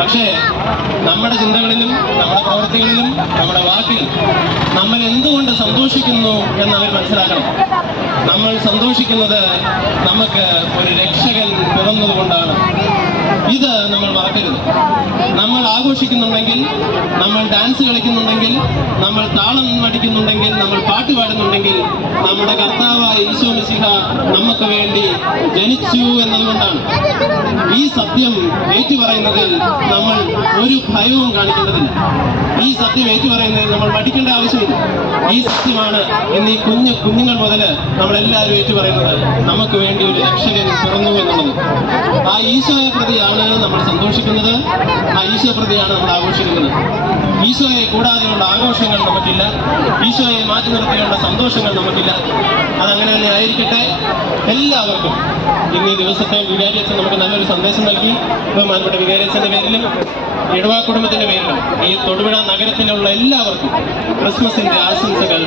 പക്ഷേ നമ്മുടെ ചിന്തകളിലും നമ്മുടെ പ്രവൃത്തികളിലും നമ്മുടെ വാക്കിലും നമ്മൾ എന്തുകൊണ്ട് സന്തോഷിക്കുന്നു എന്ന് അവർ മനസ്സിലാക്കണം. നമ്മൾ സന്തോഷിക്കുന്നത് നമുക്ക് ഒരു രക്ഷകൻ പിറന്നതുകൊണ്ടാണ്. ഇത് നമ്മൾ മറക്കരുത്. നമ്മൾ ആഘോഷിക്കുന്നുണ്ടെങ്കിൽ, നമ്മൾ ഡാൻസ് കളിക്കുന്നുണ്ടെങ്കിൽ, നമ്മൾ താളം അടിക്കുന്നുണ്ടെങ്കിൽ, നമ്മൾ പാട്ട് പാടുന്നുണ്ടെങ്കിൽ നമ്മുടെ കർത്താവായ ഈശോ മിശിഹ നമുക്ക് വേണ്ടി ജനിച്ചു എന്നതുകൊണ്ടാണ്. ഈ സത്യം ഏറ്റുപറയുന്നതിൽ നമ്മൾ ഒരു ഭയവും കാണിക്കേണ്ടതില്ല. ഈ സത്യം ഏറ്റുപറയുന്നതിൽ നമ്മൾ മടിക്കേണ്ട ആവശ്യമില്ല. ഈ സത്യമാണ് ഇന്ന് ഈ കുഞ്ഞുങ്ങൾ മുതൽ നമ്മളെല്ലാവരും ഏറ്റുപറയുന്നത്. നമുക്ക് വേണ്ടി ഒരു രക്ഷകൻ പിറന്നു എന്നുള്ളത്. ആ ഈശോയെ പ്രതിയാണ് നമ്മൾ സന്തോഷിക്കുന്നത്. ആ ഈശോ പ്രതിയാണ് നമ്മൾ ആഘോഷിക്കുന്നത്. ഈശോയെ കൂടാതെയുള്ള ആഘോഷങ്ങൾ നമുക്കില്ല. ഈശോയെ മാറ്റി നിർത്തിയുള്ള സന്തോഷങ്ങൾ നമുക്കില്ല. അതങ്ങനെ തന്നെ ആയിരിക്കട്ടെ. എല്ലാവർക്കും ഇന്നീ ദിവസത്തെ വികാരിയച്ഛൻ നമുക്ക് നല്ലൊരു സന്ദേശം നൽകി. ബഹുമാനപ്പെട്ട വികാരിയച്ഛന്റെ പേരിലും ഇടവ കുടുംബത്തിന്റെ പേരിലും ഈ തൊടുപുഴ നഗരത്തിലുള്ള എല്ലാവർക്കും ക്രിസ്മസിന്റെ ആശംസകൾ